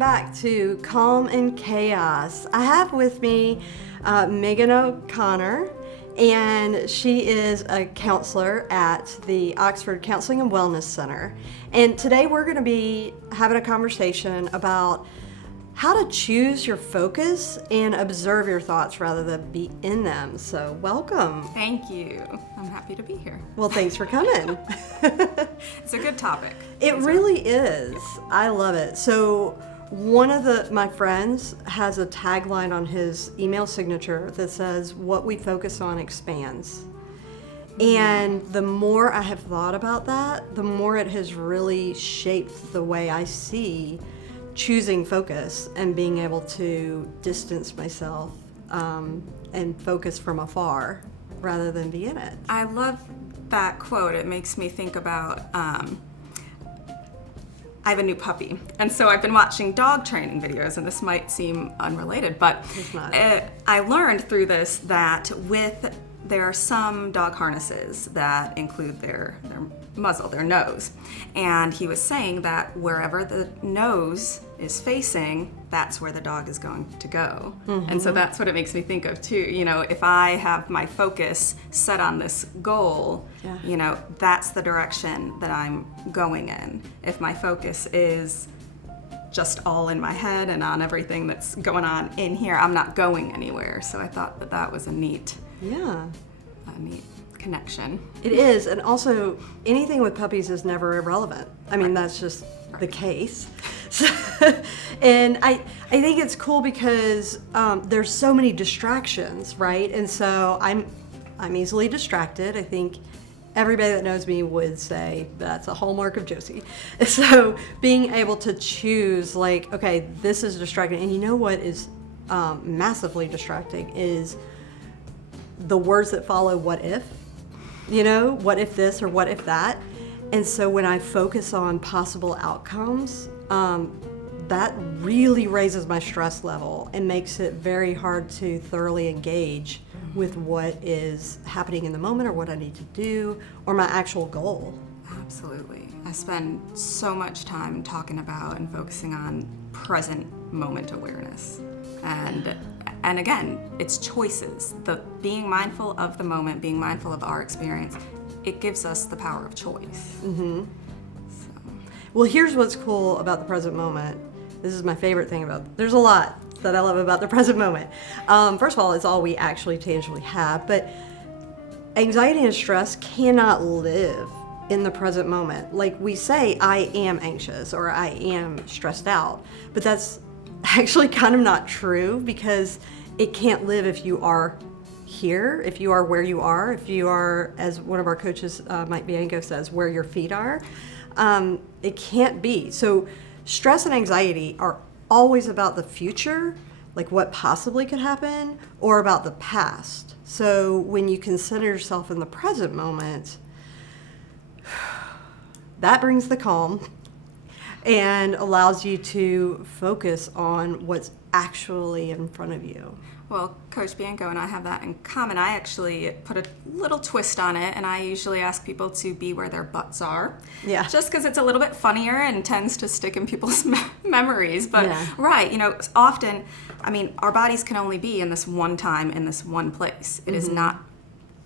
back to Calm and Chaos. I have with me Meaghan O'Connor, and she is a counselor at the Oxford Counseling and Wellness Center. And today we're going to be having a conversation about how to choose your focus and observe your thoughts rather than be in them. So welcome. Thank you. I'm happy to be here. Well, thanks for coming. It's a good topic. It really is. I love it. So one of my friends has a tagline on his email signature that says, "What we focus on expands." And the more I have thought about that, the more it has really shaped the way I see choosing focus and being able to distance myself and focus from afar rather than be in it. I love that quote. It makes me think about, I have a new puppy, and so I've been watching dog training videos, and this might seem unrelated, but It's not. I learned through this that there are some dog harnesses that include their muzzle, their nose. And he was saying that wherever the nose is facing, that's where the dog is going to go. Mm-hmm. And so that's what it makes me think of too. You know, if I have my focus set on this goal, you know, that's the direction that I'm going in. If my focus is just all in my head and on everything that's going on in here, I'm not going anywhere. So I thought that was a neat connection. It is, and also anything with puppies is never irrelevant. I mean, that's just the case. So, and I think it's cool because there's so many distractions, right? And so I'm easily distracted. I think everybody that knows me would say that's a hallmark of Josie. So being able to choose, like, okay, this is distracting, and you know what is massively distracting is the words that follow "what if," you know, what if this or what if that. And so when I focus on possible outcomes, that really raises my stress level and makes it very hard to thoroughly engage with what is happening in the moment or what I need to do or my actual goal. Absolutely. I spend so much time talking about and focusing on present moment awareness. And again, it's choices. The being mindful of the moment, being mindful of our experience, it gives us the power of choice. Mm-hmm. Well, here's what's cool about the present moment. This is my favorite thing there's a lot that I love about the present moment. First of all, it's all we actually tangibly have, but anxiety and stress cannot live in the present moment. Like we say, I am anxious or I am stressed out, but that's actually kind of not true because it can't live if you are here, if you are where you are, if you are, as one of our coaches, Mike Bianco says, where your feet are. It can't be. So stress and anxiety are always about the future, like what possibly could happen, or about the past. So when you consider yourself in the present moment, that brings the calm and allows you to focus on what's actually in front of you. Well, Coach Bianco and I have that in common. I actually put a little twist on it, and I usually ask people to be where their butts are. Yeah. Just because it's a little bit funnier and tends to stick in people's memories. But yeah. Right, you know, often, I mean, our bodies can only be in this one time, in this one place. It is not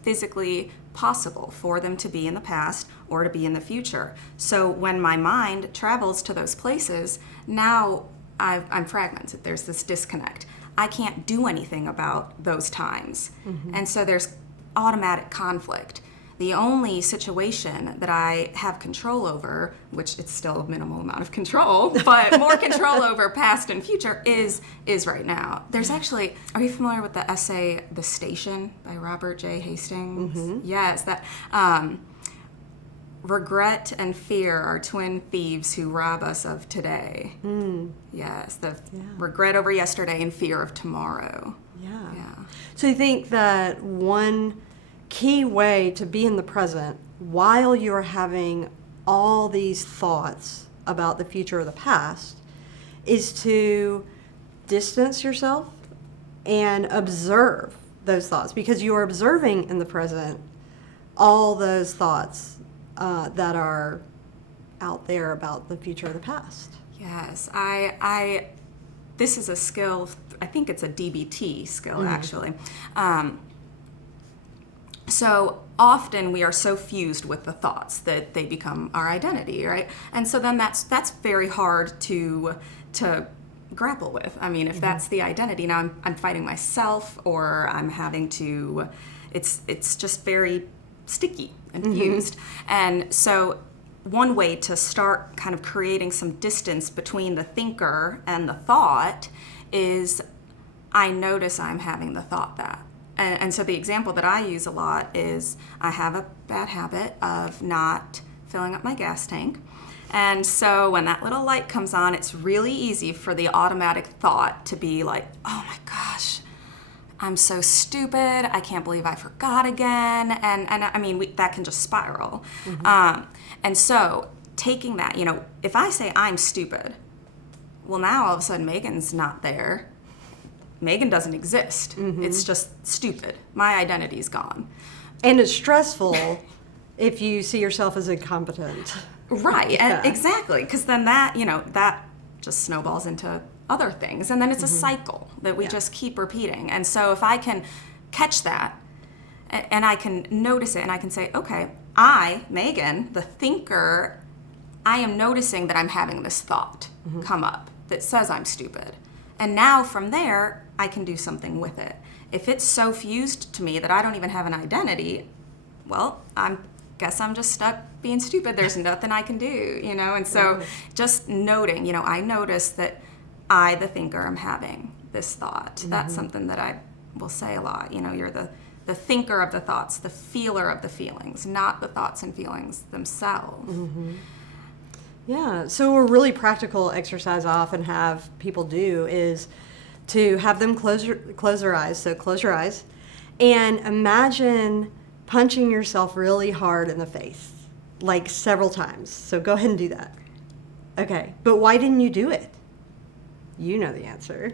physically possible for them to be in the past or to be in the future. So when my mind travels to those places, now I'm fragmented. There's this disconnect. I can't do anything about those times. And so there's automatic conflict. The only situation that I have control over, which it's still a minimal amount of control, but more control over past and future is right now. There's actually, are you familiar with the essay The Station by Robert J. Hastings? Yes, that regret and fear are twin thieves who rob us of today. Yes, regret over yesterday and fear of tomorrow. Yeah. So you think that one key way to be in the present while you're having all these thoughts about the future or the past is to distance yourself and observe those thoughts, because you are observing in the present all those thoughts that are out there about the future or the past. Yes, this is a skill, I think it's a DBT skill, actually. So often we are so fused with the thoughts that they become our identity, right? And so then that's very hard to grapple with. I mean, if that's the identity, now I'm fighting myself, or I'm having to, it's just very sticky and fused. And so one way to start kind of creating some distance between the thinker and the thought is, I notice I'm having the thought that. And so the example that I use a lot is, I have a bad habit of not filling up my gas tank. And so when that little light comes on, it's really easy for the automatic thought to be like, oh my gosh, I'm so stupid. I can't believe I forgot again. And I mean, that can just spiral. And so taking that, if I say I'm stupid, well, now all of a sudden Meaghan's not there. Meaghan doesn't exist. It's just stupid. My identity's gone. And it's stressful if you see yourself as incompetent. Right, and exactly, because then that just snowballs into other things, and then it's a cycle that we just keep repeating. And so if I can catch that, and I can notice it, and I can say, okay, Meaghan, the thinker, I am noticing that I'm having this thought come up that says I'm stupid. And now from there, I can do something with it. If it's so fused to me that I don't even have an identity, well, guess I'm just stuck being stupid. There's nothing I can do, And so just noting, I notice that I, the thinker, am having this thought. That's something that I will say a lot. You're the thinker of the thoughts, the feeler of the feelings, not the thoughts and feelings themselves. Yeah, so a really practical exercise I often have people do is to have them close their eyes. So close your eyes and imagine punching yourself really hard in the face, like several times. So go ahead and do that. Okay, but why didn't you do it? You know the answer.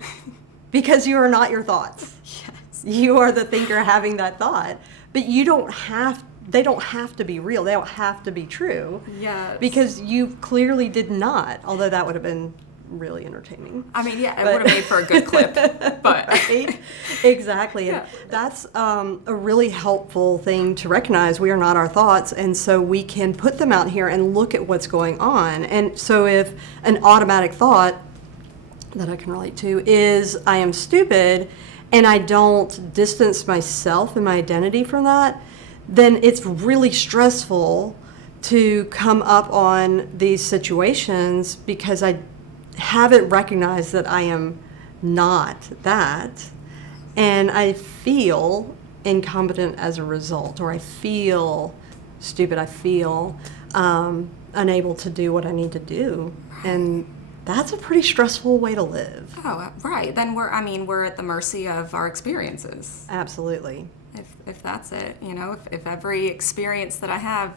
Because you are not your thoughts. Yes. You are the thinker having that thought, but they don't have to be real. They don't have to be true. Yes. Because you clearly did not, although that would have been really entertaining. I mean, yeah, it would have made for a good clip, but. Right? Exactly. Yeah. And that's a really helpful thing to recognize. We are not our thoughts, and so we can put them out here and look at what's going on. And so if an automatic thought that I can relate to is, I am stupid, and I don't distance myself and my identity from that, then it's really stressful to come up on these situations because I haven't recognized that I am not that, and I feel incompetent as a result, or I feel stupid, I feel unable to do what I need to do, and that's a pretty stressful way to live. Oh, right. Then we're at the mercy of our experiences. Absolutely. If that's it, if every experience that I have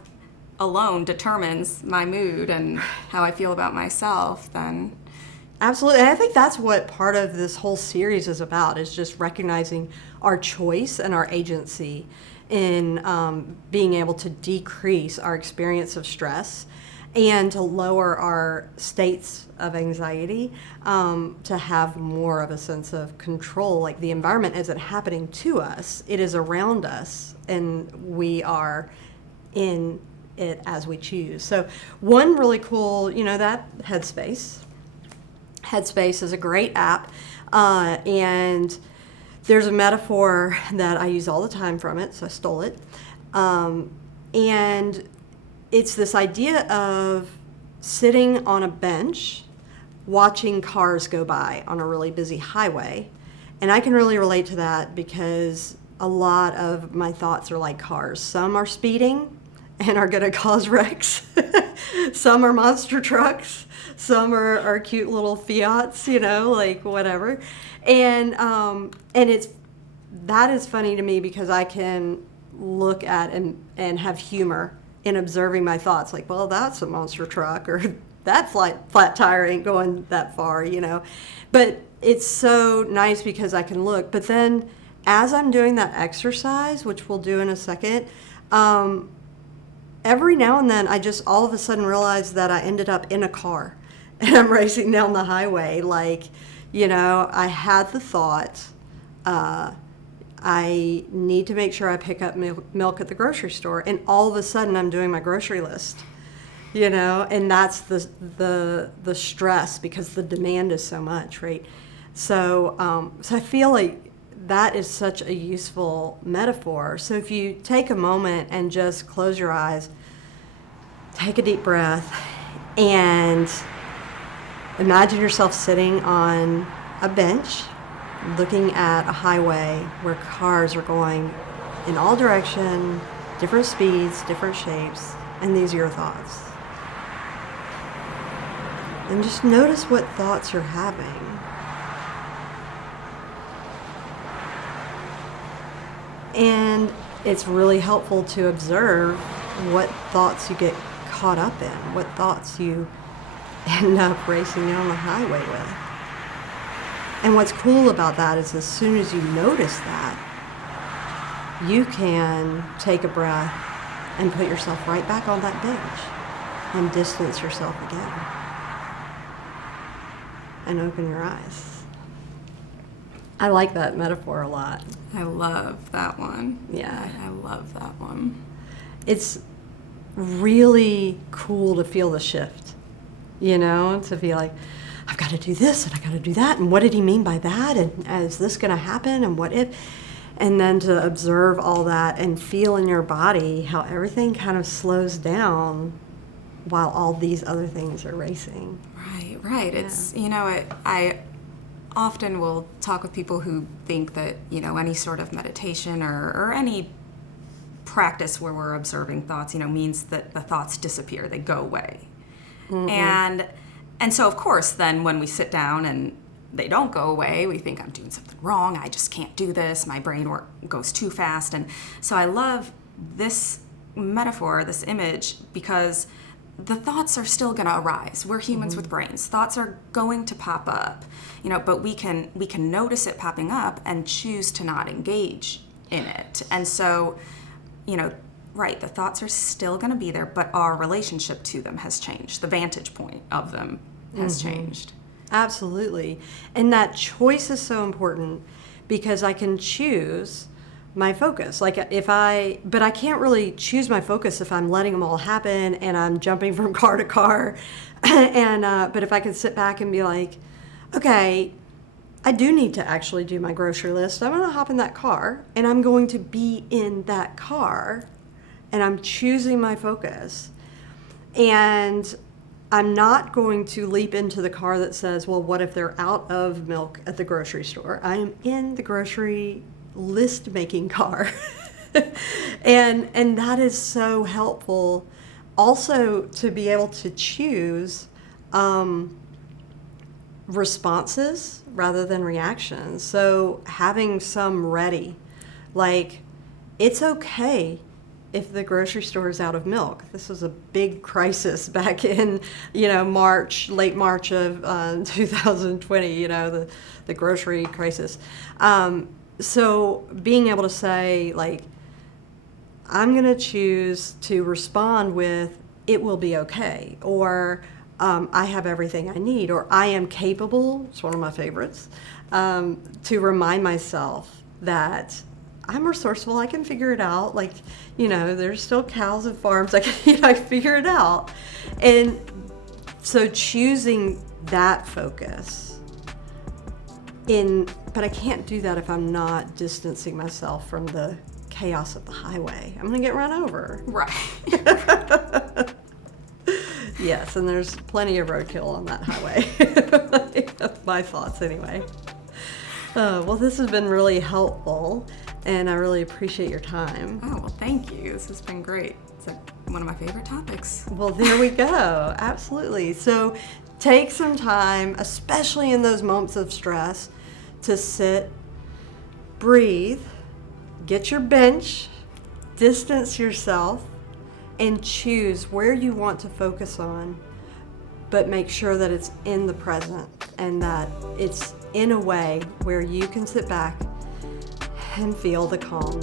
alone determines my mood and how I feel about myself, then... Absolutely. And I think that's what part of this whole series is about, is just recognizing our choice and our agency in being able to decrease our experience of stress and to lower our states of anxiety, to have more of a sense of control. Like, the environment isn't happening to us, it is around us, and we are in it as we choose. So one really cool, that Headspace is a great app, and there's a metaphor that I use all the time from it, so I stole it. And it's this idea of sitting on a bench watching cars go by on a really busy highway. And I can really relate to that because a lot of my thoughts are like cars. Some are speeding and are going to cause wrecks. Some are monster trucks. Some are cute little Fiats, like whatever. And that is funny to me because I can look at and have humor in observing my thoughts, like, well, that's a monster truck, or that flat tire ain't going that far, But it's so nice because I can look. But then as I'm doing that exercise, which we'll do in a second, every now and then I just all of a sudden realize that I ended up in a car. and I'm racing down the highway. Like, I had the thought, I need to make sure I pick up milk at the grocery store, and all of a sudden I'm doing my grocery list, and that's the stress because the demand is so much, right? So I feel like that is such a useful metaphor. So if you take a moment and just close your eyes, take a deep breath, and imagine yourself sitting on a bench looking at a highway where cars are going in all directions, different speeds, different shapes, and these are your thoughts. And just notice what thoughts you're having. And it's really helpful to observe what thoughts you get caught up in, what thoughts you end up racing down the highway with. And what's cool about that is as soon as you notice that, you can take a breath and put yourself right back on that bench and distance yourself again. And open your eyes. I like that metaphor a lot. I love that one. Yeah. I love that one. It's really cool to feel the shift, to be like, I've got to do this and I got to do that, and what did he mean by that, and is this going to happen, and what if, and then to observe all that and feel in your body how everything kind of slows down while all these other things are racing. Right. Yeah. It's, I often will talk with people who think that, any sort of meditation or any practice where we're observing thoughts, means that the thoughts disappear, they go away. Mm-hmm. And so, of course, then when we sit down and they don't go away, we think I'm doing something wrong, I just can't do this, my brain goes too fast. And so I love this metaphor, this image, because the thoughts are still going to arise. We're humans with brains. Thoughts are going to pop up, but we can notice it popping up and choose to not engage in it. And so, right, the thoughts are still going to be there, but our relationship to them has changed. The vantage point of them has changed. Absolutely. And that choice is so important because I can choose my focus. But I can't really choose my focus if I'm letting them all happen and I'm jumping from car to car. But if I can sit back and be like, okay, I do need to actually do my grocery list. I'm going to hop in that car and I'm going to be in that car and I'm choosing my focus. And I'm not going to leap into the car that says, well, what if they're out of milk at the grocery store? I am in the grocery list making car. and that is so helpful also to be able to choose responses rather than reactions. So having some ready, like it's okay if the grocery store is out of milk. This was a big crisis back in, late March of 2020, the grocery crisis. So being able to say, like, I'm going to choose to respond with, it will be okay, or I have everything I need, or I am capable, it's one of my favorites, to remind myself that I'm resourceful, I can figure it out. Like, there's still cows and farms, I can figure it out. And so choosing that focus but I can't do that if I'm not distancing myself from the chaos of the highway. I'm gonna get run over. Right. Yes, and there's plenty of roadkill on that highway. That's my thoughts anyway. Well, this has been really helpful, and I really appreciate your time. Oh, well, thank you. This has been great. It's like one of my favorite topics. Well, there we go. Absolutely. So take some time, especially in those moments of stress, to sit, breathe, get your bench, distance yourself, and choose where you want to focus on, but make sure that it's in the present and that it's in a way where you can sit back and feel the calm.